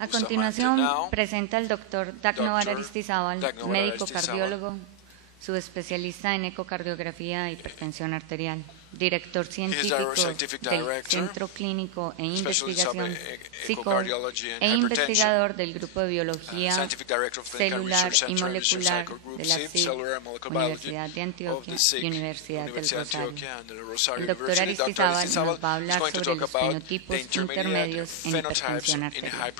A continuación, presenta el Dr. Dagnovar Aristizábal, médico cardiólogo, subespecialista en ecocardiografía e hipertensión arterial, director científico del Centro Clínico e Investigación SICOR e investigador del Grupo de Biología Celular y Molecular de la CIB, Universidad de Antioquia y Universidad del Rosario. El Dr. Aristizábal nos va a hablar sobre los fenotipos intermedios en hipertensión arterial.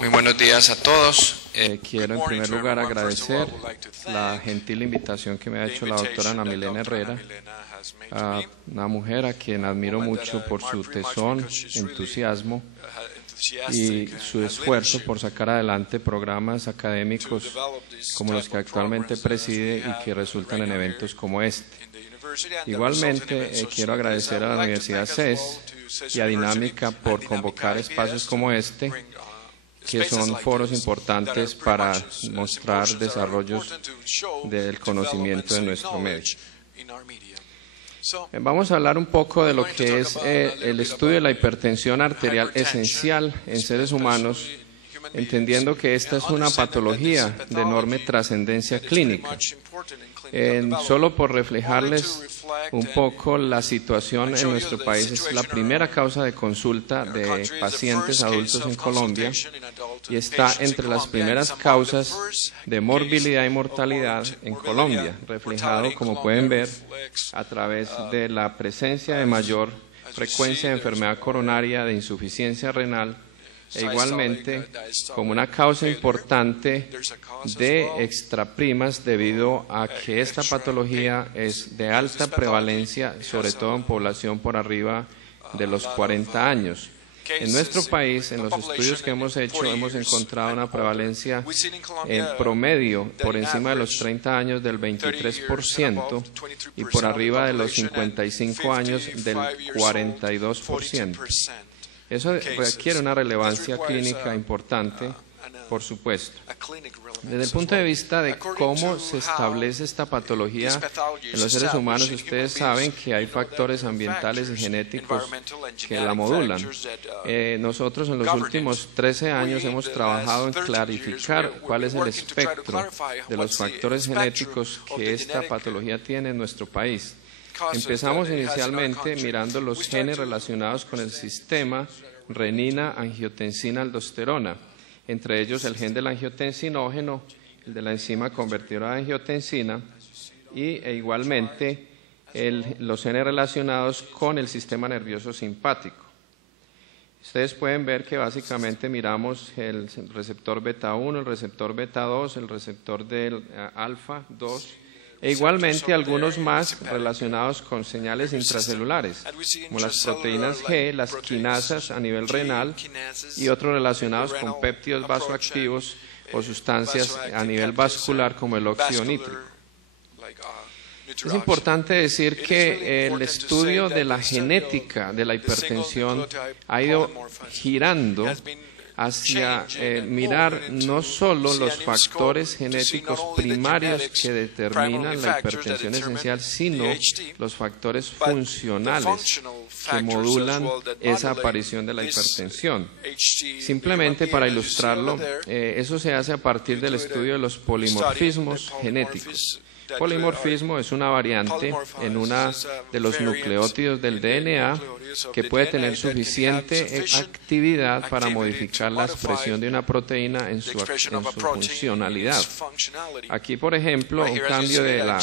Muy buenos días a todos. Quiero en primer lugar agradecer la gentil invitación que me ha hecho la doctora Ana Milena Herrera, una mujer a quien admiro mucho por su tesón, entusiasmo y su esfuerzo por sacar adelante programas académicos como los que actualmente preside y que resultan en eventos como este. Igualmente, quiero agradecer a la Universidad CES y a Dinámica por convocar espacios como este, que son foros importantes para mostrar desarrollos del conocimiento de nuestro medio. Vamos a hablar un poco de lo que es el estudio de la hipertensión arterial esencial en seres humanos, entendiendo que esta es una patología de enorme trascendencia clínica. Solo por reflejarles un poco la situación en nuestro país, es la primera causa de consulta de pacientes adultos en Colombia y está entre las primeras causas de morbilidad y mortalidad en Colombia, reflejado, como pueden ver, a través de la presencia de mayor frecuencia de enfermedad coronaria, de insuficiencia renal, e igualmente como una causa importante de extraprimas debido a que esta patología es de alta prevalencia, sobre todo en población por arriba de los 40 años. En nuestro país, en los estudios que hemos hecho, hemos encontrado una prevalencia en promedio por encima de los 30 años del 23% y por arriba de los 55 años del 42%. Eso requiere una relevancia clínica importante, por supuesto. Desde el punto de vista de cómo se establece esta patología en los seres humanos, ustedes saben que hay factores ambientales y genéticos que la modulan. Nosotros en los últimos 13 años hemos trabajado en clarificar cuál es el espectro de los factores genéticos que esta patología tiene en nuestro país. Empezamos inicialmente mirando los genes relacionados con el sistema renina-angiotensina-aldosterona, entre ellos el gen del angiotensinógeno, el de la enzima convertidora de angiotensina e igualmente los genes relacionados con el sistema nervioso simpático. Ustedes pueden ver que básicamente miramos el receptor beta 1, el receptor beta 2, el receptor del alfa 2, e igualmente algunos más relacionados con señales intracelulares, como las proteínas G, las quinasas a nivel renal y otros relacionados con péptidos vasoactivos o sustancias a nivel vascular como el óxido nítrico. Es importante decir que el estudio de la genética de la hipertensión ha ido girando hacia mirar no solo los factores genéticos primarios que determinan la hipertensión esencial, sino los factores funcionales que modulan esa aparición de la hipertensión. Simplemente para ilustrarlo, eso se hace a partir del estudio de los polimorfismos genéticos. Polimorfismo es una variante en una de los nucleótidos del DNA que puede tener suficiente actividad para modificar la expresión de una proteína en su funcionalidad. Aquí, por ejemplo, un cambio de la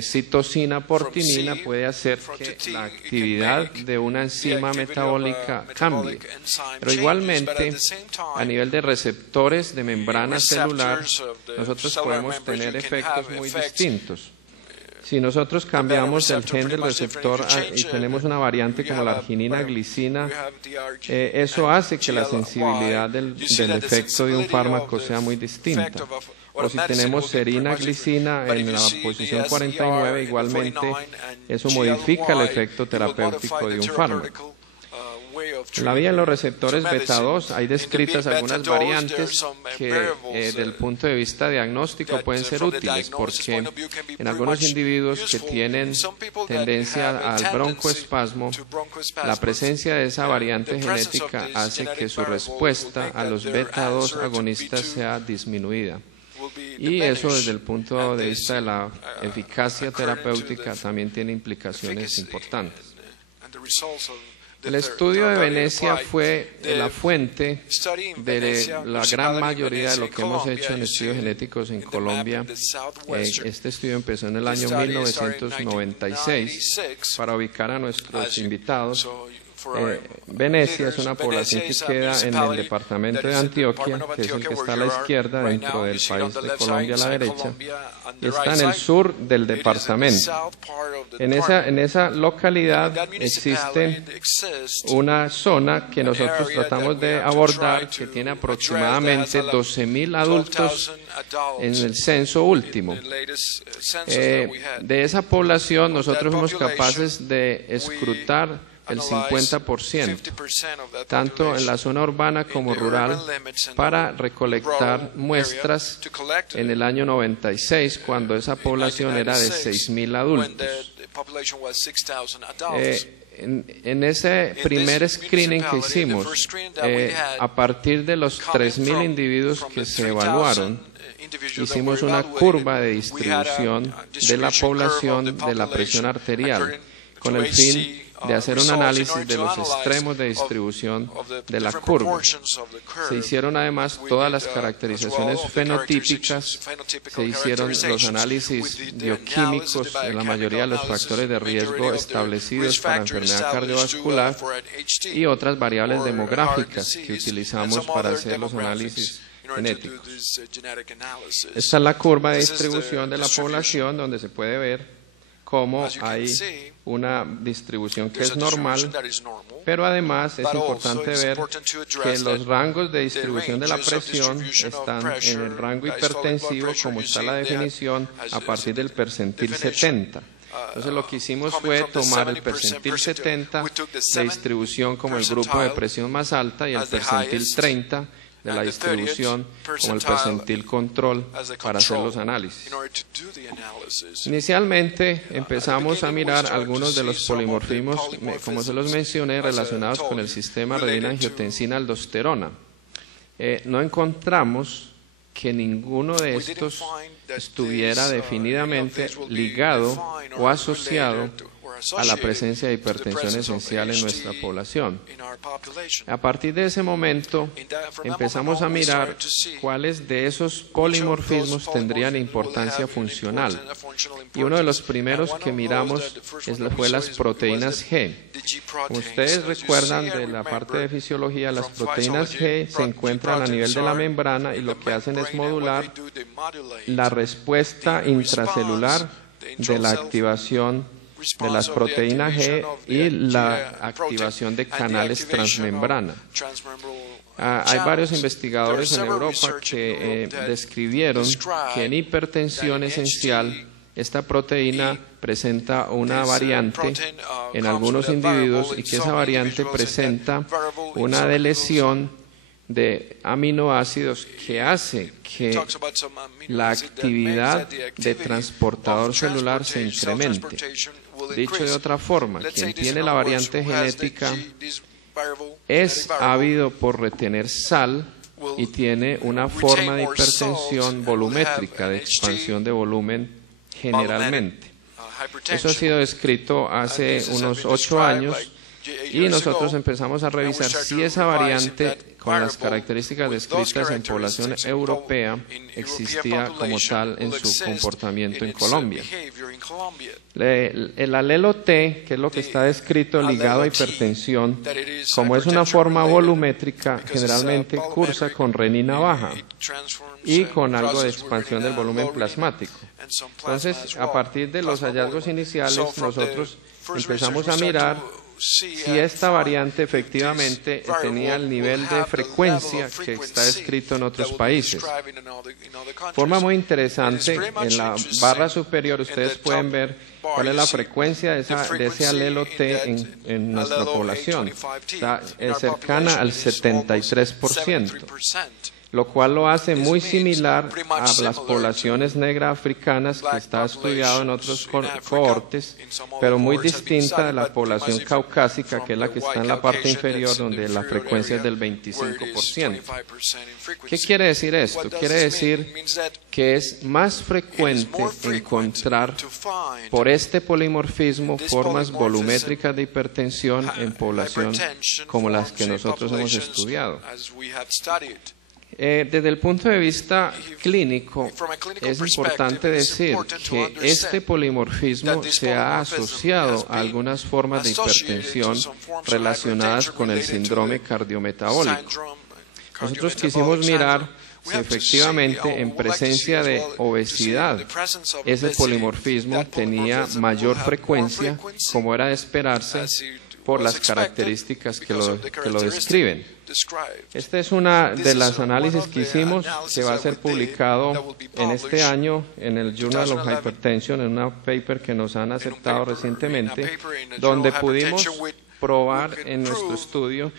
citosina por portinina puede hacer que la actividad de una enzima metabólica cambie. Pero igualmente, a nivel de receptores de membrana celular, nosotros podemos tener efectos muy distintos. Si nosotros cambiamos el gen del receptor y tenemos una variante como la arginina-glicina, eso hace que la sensibilidad del efecto de un fármaco sea muy distinta. O si tenemos serina-glicina en la posición 49, igualmente eso modifica el efecto terapéutico de un fármaco. En la vía de los receptores beta-2 hay descritas algunas variantes que desde el punto de vista diagnóstico pueden ser útiles, porque en algunos individuos que tienen tendencia al broncoespasmo, la presencia de esa variante genética hace que su respuesta a los beta-2 agonistas sea disminuida. Y eso desde el punto de vista de la eficacia terapéutica también tiene implicaciones importantes. El estudio de Venecia fue la fuente de la gran mayoría de lo que hemos hecho en estudios genéticos en Colombia. Este estudio empezó en el año 1996 para ubicar a nuestros invitados. Venecia es una población que queda en el departamento de Antioquia, que es el que está a la izquierda dentro del país de Colombia a la derecha, y está en el sur del departamento. En esa localidad existe una zona que nosotros tratamos de abordar que tiene aproximadamente 12.000 adultos en el censo último. De esa población nosotros fuimos capaces de escrutar el 50%, tanto en la zona urbana como rural, para recolectar muestras en el año 96, cuando esa población era de 6.000 adultos. En ese primer screening que hicimos, a partir de los 3.000 individuos que se evaluaron, hicimos una curva de distribución de la población de la presión arterial, con el fin de hacer un análisis de los extremos de distribución de la curva. Se hicieron además todas las caracterizaciones fenotípicas, se hicieron los análisis bioquímicos de la mayoría de los factores de riesgo establecidos para enfermedad cardiovascular y otras variables demográficas que utilizamos para hacer los análisis genéticos. Esta es la curva de distribución de la población, donde se puede ver cómo hay una distribución que es normal, pero además es importante ver que los rangos de distribución de la presión están en el rango hipertensivo, como está la definición, a partir del percentil 70. Entonces lo que hicimos fue tomar el percentil 70 de distribución como el grupo de presión más alta y el percentil 30 de la distribución como el percentil control para hacer los análisis. Inicialmente empezamos a mirar algunos de los polimorfismos, como se los mencioné, relacionados con el sistema renina-angiotensina-aldosterona. No encontramos que ninguno de estos estuviera definidamente ligado o asociado a la presencia de hipertensión esencial en nuestra población. A partir de ese momento empezamos a mirar cuáles de esos polimorfismos tendrían importancia funcional. Y uno de los primeros que miramos fue las proteínas G. Como ustedes recuerdan de la parte de fisiología, las proteínas G se encuentran a nivel de la membrana y lo que hacen es modular la respuesta intracelular de la activación de las proteínas G y la activación de canales transmembrana. Hay varios investigadores en Europa que describieron que en hipertensión esencial esta proteína presenta una variante en algunos individuos y que esa variante presenta una deleción de aminoácidos que hace que la actividad de transportador celular se incremente. Dicho de otra forma, quien tiene la variante genética es ávido por retener sal y tiene una forma de hipertensión volumétrica, de expansión de volumen generalmente. Eso ha sido descrito hace unos 8 años y nosotros empezamos a revisar si esa variante con las características descritas en población europea existía como tal en su comportamiento en Colombia. El alelo T, que es lo que está descrito ligado a hipertensión, como es una forma volumétrica, generalmente cursa con renina baja y con algo de expansión del volumen plasmático. Entonces, a partir de los hallazgos iniciales, nosotros empezamos a mirar si esta variante efectivamente tenía el nivel de frecuencia que está descrito en otros países. Forma muy interesante, en la barra superior ustedes pueden ver cuál es la frecuencia de ese alelo T en nuestra población. Está cercana al 73%. Lo cual lo hace muy similar a las poblaciones negras africanas que está estudiado en otros cohortes, pero muy distinta de la población caucásica, que es la que está en la parte inferior, donde la frecuencia es del 25%. ¿Qué quiere decir esto? Quiere decir que es más frecuente encontrar por este polimorfismo formas volumétricas de hipertensión en población como las que nosotros hemos estudiado. Desde el punto de vista clínico, es importante decir que este polimorfismo se ha asociado a algunas formas de hipertensión relacionadas con el síndrome cardiometabólico. Nosotros quisimos mirar si efectivamente en presencia de obesidad ese polimorfismo tenía mayor frecuencia, como era de esperarse, por las características que lo describen. Este es una de las análisis que hicimos, que va a ser publicado en este año en el Journal of Hypertension, en una paper que nos han aceptado recientemente, donde pudimos probar en nuestro estudio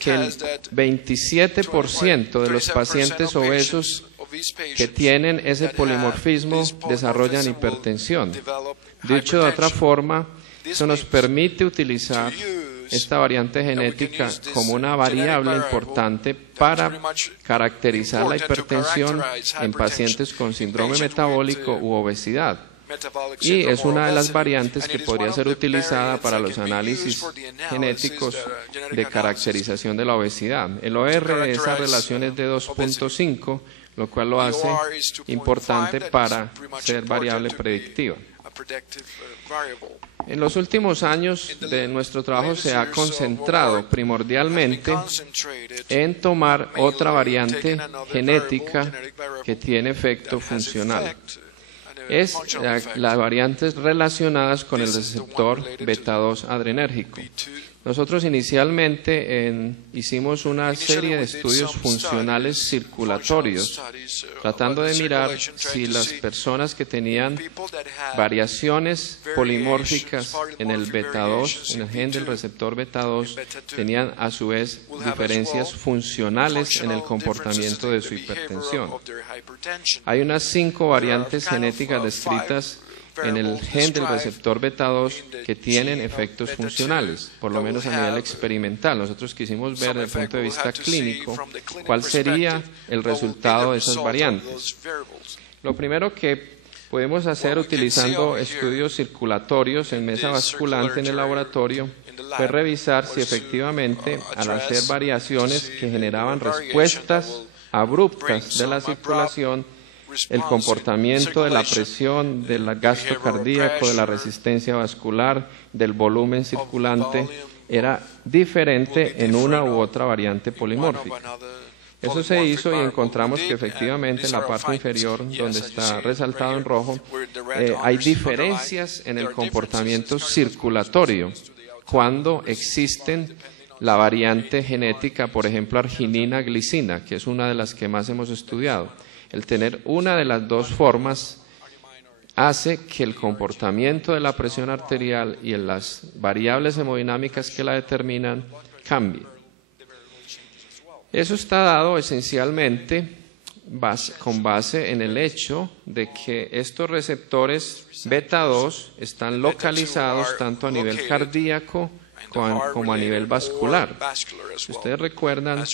que el 27% de los pacientes obesos que tienen ese polimorfismo desarrollan hipertensión. Dicho de otra forma, eso nos permite utilizar esta variante genética como una variable importante para caracterizar la hipertensión en pacientes con síndrome metabólico u obesidad. Y es una de las variantes que podría ser utilizada para los análisis genéticos de caracterización de la obesidad. El OR de esa relación es de 2.5, lo cual lo hace importante para ser variable predictiva. En los últimos años de nuestro trabajo se ha concentrado primordialmente en tomar otra variante genética que tiene efecto funcional. Es las variantes relacionadas con el receptor beta-2 adrenérgico. Nosotros inicialmente hicimos una serie de estudios funcionales circulatorios, tratando de mirar si las personas que tenían variaciones polimórficas en el beta-2, en el gen del receptor beta-2, tenían a su vez diferencias funcionales en el comportamiento de su hipertensión. Hay unas 5 variantes genéticas descritas en el gen del receptor beta-2 que tienen efectos funcionales, por lo menos a nivel experimental. Nosotros quisimos ver desde el punto de vista clínico cuál sería el resultado de esas variantes. Lo primero que podemos hacer utilizando estudios circulatorios en mesa basculante en el laboratorio fue revisar si efectivamente al hacer variaciones que generaban respuestas abruptas de la circulación, el comportamiento de la presión, del gasto cardíaco, de la resistencia vascular, del volumen circulante, era diferente en una u otra variante polimórfica. Eso se hizo y encontramos que efectivamente en la parte inferior, donde está resaltado en rojo, hay diferencias en el comportamiento circulatorio cuando existen la variante genética, por ejemplo, arginina-glicina, que es una de las que más hemos estudiado. El tener una de las dos formas hace que el comportamiento de la presión arterial y en las variables hemodinámicas que la determinan cambie. Eso está dado esencialmente con base en el hecho de que estos receptores beta-2 están localizados tanto a nivel cardíaco como a nivel vascular. Si ustedes recuerdan,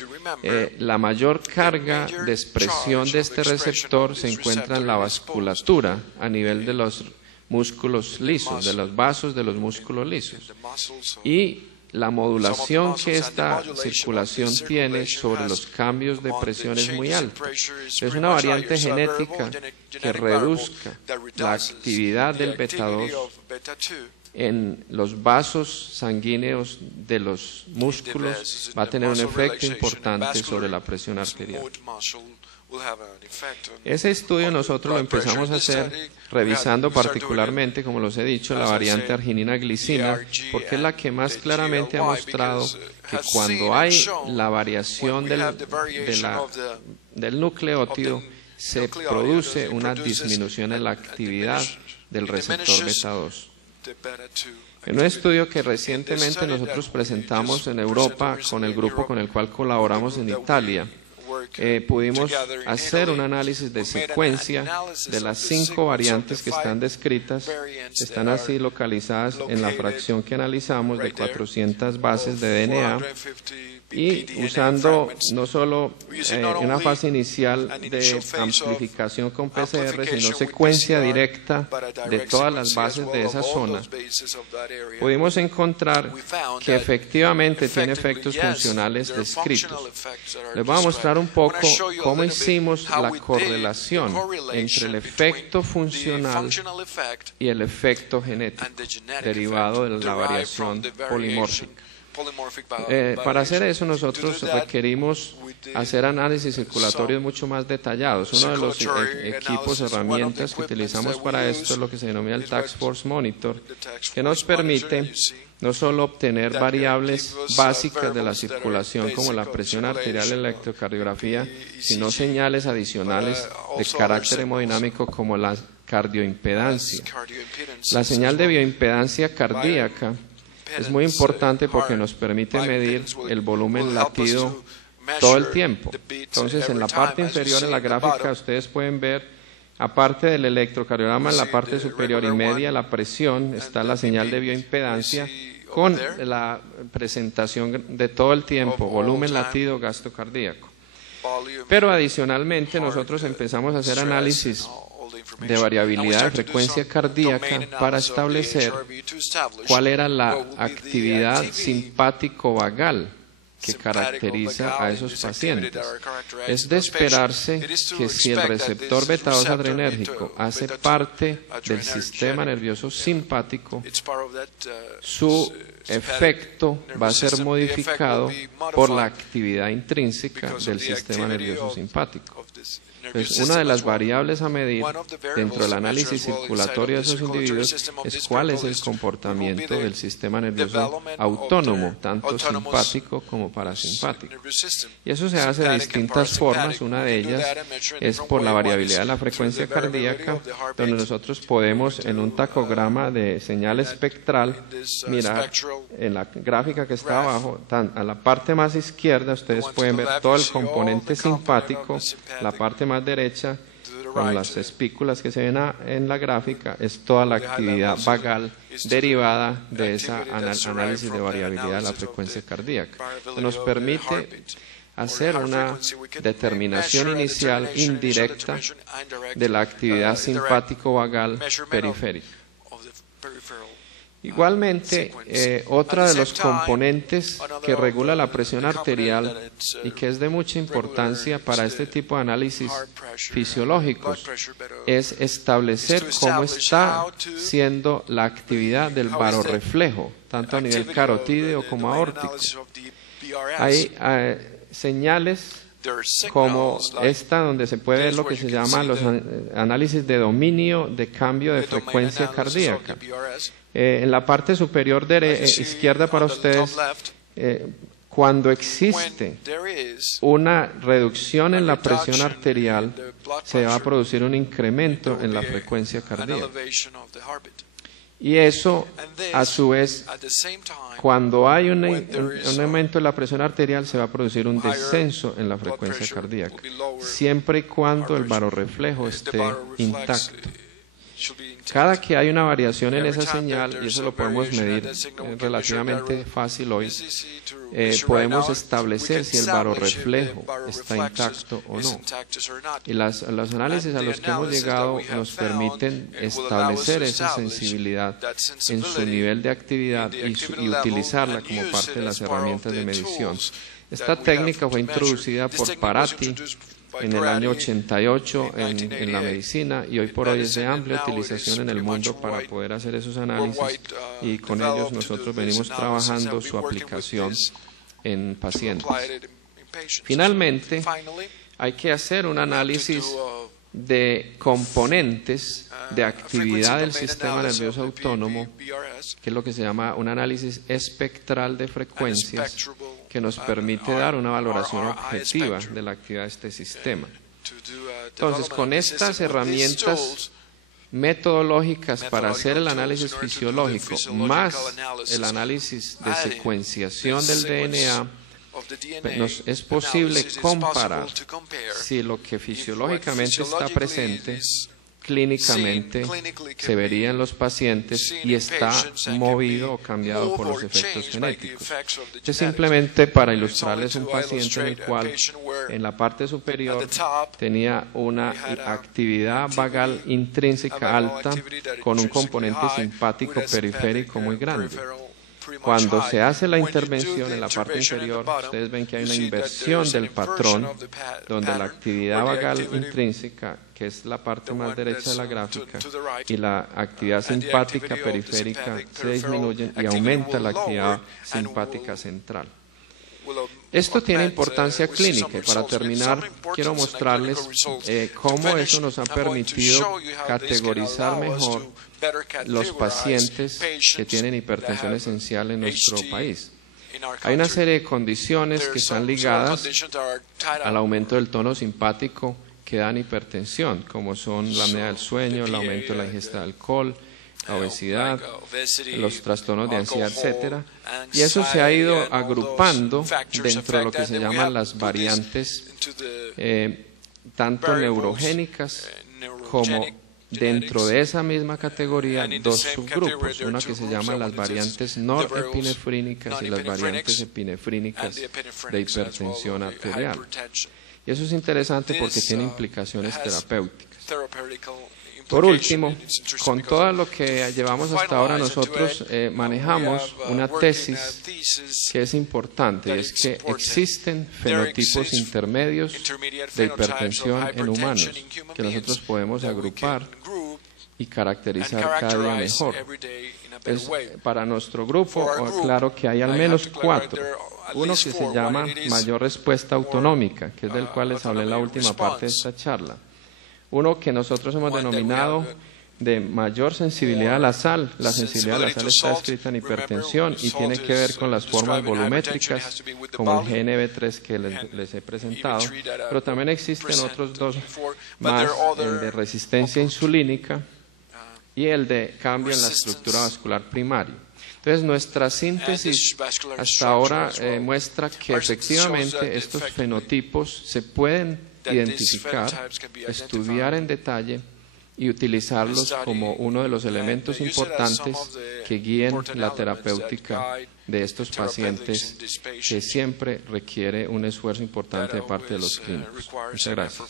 la mayor carga de expresión de este receptor se encuentra en la vasculatura a nivel de los músculos lisos, de los vasos de los músculos lisos. Y la modulación que esta circulación tiene sobre los cambios de presión es muy alta. Es una variante genética que reduzca la actividad del beta-2 en los vasos sanguíneos de los músculos, va a tener un efecto importante sobre la presión arterial. Ese estudio nosotros lo empezamos a hacer revisando particularmente, como los he dicho, la variante arginina-glicina, porque es la que más claramente ha mostrado que cuando hay la variación del nucleótido, se produce una disminución en la actividad del receptor beta-2. En un estudio que recientemente nosotros presentamos en Europa con el grupo con el cual colaboramos en Italia, pudimos hacer un análisis de secuencia de las 5 variantes que están descritas, están así localizadas en la fracción que analizamos de 400 bases de DNA, y usando no solo una fase inicial de amplificación con PCR, sino secuencia directa de todas las bases de esa zona, pudimos encontrar que efectivamente tiene efectos funcionales descritos. Les voy a mostrar un poco cómo hicimos la correlación entre el efecto funcional y el efecto genético derivado de la variación polimórfica. Para hacer eso nosotros requerimos hacer análisis circulatorios mucho más detallados. Uno de los equipos, herramientas que utilizamos para esto es lo que se denomina el Task Force Monitor, que nos permite no solo obtener variables básicas de la circulación como la presión arterial y la electrocardiografía, sino señales adicionales de carácter hemodinámico como la cardioimpedancia. La señal de bioimpedancia cardíaca es muy importante porque nos permite medir el volumen latido todo el tiempo. Entonces, en la parte inferior de la gráfica ustedes pueden ver, aparte del electrocardiograma, en la parte superior y media, la presión, está la señal de bioimpedancia con la presentación de todo el tiempo, volumen latido, gasto cardíaco. Pero adicionalmente nosotros empezamos a hacer análisis de variabilidad de frecuencia cardíaca para establecer cuál era la actividad simpático-vagal que caracteriza a esos pacientes. Es de esperarse que si el receptor beta-2 adrenérgico hace parte del sistema nervioso simpático, su efecto va a ser modificado por la actividad intrínseca del sistema nervioso simpático. Pues una de las variables a medir dentro del análisis circulatorio de esos individuos es cuál es el comportamiento del sistema nervioso autónomo, tanto simpático como parasimpático. Y eso se hace de distintas formas. Una de ellas es por la variabilidad de la frecuencia cardíaca, donde nosotros podemos en un tacograma de señal espectral mirar en la gráfica que está abajo, a la parte más izquierda ustedes pueden ver todo el componente simpático, la parte más derecha con las espículas que se ven en la gráfica es toda la actividad vagal derivada de ese análisis de variabilidad de la frecuencia cardíaca. Nos permite hacer una determinación inicial indirecta de la actividad simpático-vagal periférica. Igualmente, otra de los componentes que regula la presión arterial y que es de mucha importancia para este tipo de análisis fisiológicos es establecer cómo está siendo la actividad del barorreflejo, tanto a nivel carotídeo como aórtico. Hay señales como esta, donde se puede ver lo que se llama los análisis de dominio de cambio de frecuencia cardíaca. En la parte superior izquierda para ustedes, cuando existe una reducción en la presión arterial, se va a producir un incremento en la frecuencia cardíaca. Y eso, a su vez, cuando hay un aumento en la presión arterial, se va a producir un descenso en la frecuencia cardíaca, siempre y cuando el barorreflejo esté intacto. Cada que hay una variación en esa señal, y eso lo podemos medir relativamente fácil hoy, podemos establecer si el barorreflejo está intacto o no. Y los análisis a los que hemos llegado nos permiten establecer esa sensibilidad en su nivel de actividad y utilizarla como parte de las herramientas de medición. Esta técnica fue introducida por Parati en el año 88 en la medicina, y hoy por hoy es de amplia utilización en el mundo para poder hacer esos análisis, y con ellos nosotros venimos trabajando su aplicación en pacientes. Finalmente, hay que hacer un análisis de componentes de actividad del sistema nervioso autónomo, que es lo que se llama un análisis espectral de frecuencias, que nos permite dar una valoración objetiva de la actividad de este sistema. Entonces, con estas herramientas metodológicas para hacer el análisis fisiológico, más el análisis de secuenciación del DNA, es posible comparar si lo que fisiológicamente está presente clínicamente se vería en los pacientes y está movido o cambiado por los efectos genéticos. Es simplemente para ilustrarles un paciente en el cual en la parte superior tenía una actividad vagal intrínseca alta con un componente simpático periférico muy grande. Cuando se hace la intervención en la parte inferior, ustedes ven que hay una inversión del patrón, donde la actividad vagal intrínseca, que es la parte más derecha de la gráfica, y la actividad simpática periférica se disminuyen y aumenta la actividad simpática central. Esto tiene importancia clínica, y para terminar quiero mostrarles cómo eso nos ha permitido categorizar mejor los pacientes que tienen hipertensión esencial en nuestro país. Hay una serie de condiciones que están ligadas al aumento del tono simpático que dan hipertensión, como son la apnea del sueño, el aumento de la ingesta de alcohol, la obesidad, los trastornos de ansiedad, etcétera. Y eso se ha ido agrupando dentro de lo que se llaman las variantes tanto neurogénicas como dentro de esa misma categoría dos subgrupos, una que se llama las variantes norepinefrínicas y las variantes epinefrínicas de hipertensión arterial. Y eso es interesante porque tiene implicaciones terapéuticas. Por último, con todo lo que llevamos hasta ahora, nosotros manejamos una tesis que es importante, y es que existen fenotipos intermedios de hipertensión en humanos, que nosotros podemos agrupar y caracterizar cada día mejor. Para nuestro grupo, claro que hay al menos 4. Uno que se llama mayor respuesta autonómica, que es del cual les hablé en la última parte de esta charla. Uno que nosotros hemos denominado de mayor sensibilidad a la sal. La sensibilidad a la sal está descrita en hipertensión y tiene que ver con las formas volumétricas, como el GNB3 que les he presentado, pero también existen otros dos más, el de resistencia insulínica y el de cambio en la estructura vascular primaria. Entonces, nuestra síntesis hasta ahora muestra que efectivamente estos fenotipos se pueden identificar, estudiar en detalle y utilizarlos como uno de los elementos importantes que guíen la terapéutica de estos pacientes, que siempre requiere un esfuerzo importante de parte de los clínicos. Muchas gracias.